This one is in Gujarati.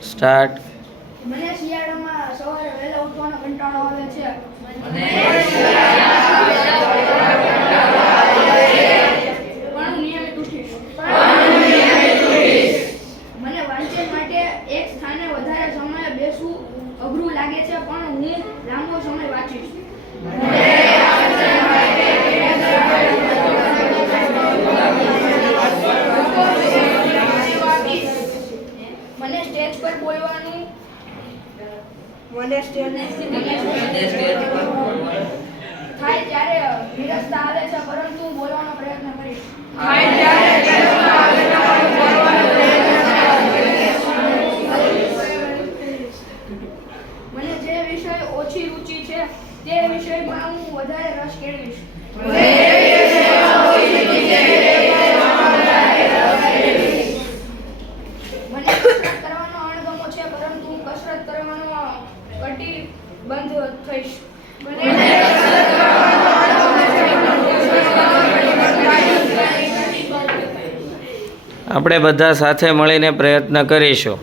સ્ટાર્ટ. મને શિયાળામાં સવારે વહેલા ઉઠવાનો કંટાળો આવે છે. પણ હું નિયમિત ઉઠીશ. મને વાંચન માટે એક સ્થાને વધારે સમય બેસવું અઘરું લાગે છે, પણ હું લાંબો સમય વાંચીશ. મને સ્ટેજ પર બોલવાનું થાય ત્યારે વિરસતા આવે છે, પરંતુ હું બોલવાનો પ્રયત્ન કરીશ. મને જે વિષય ઓછી રુચિ છે તે વિષયમાં હું વધારે રસ કેળવીશ. મને કસરત કરવાનો અણગમો છે, પરંતુ હું કસરત કરવાનો કટિબદ્ધ થઈશ. આપણે બધા સાથે મળીને પ્રયત્ન કરીશું.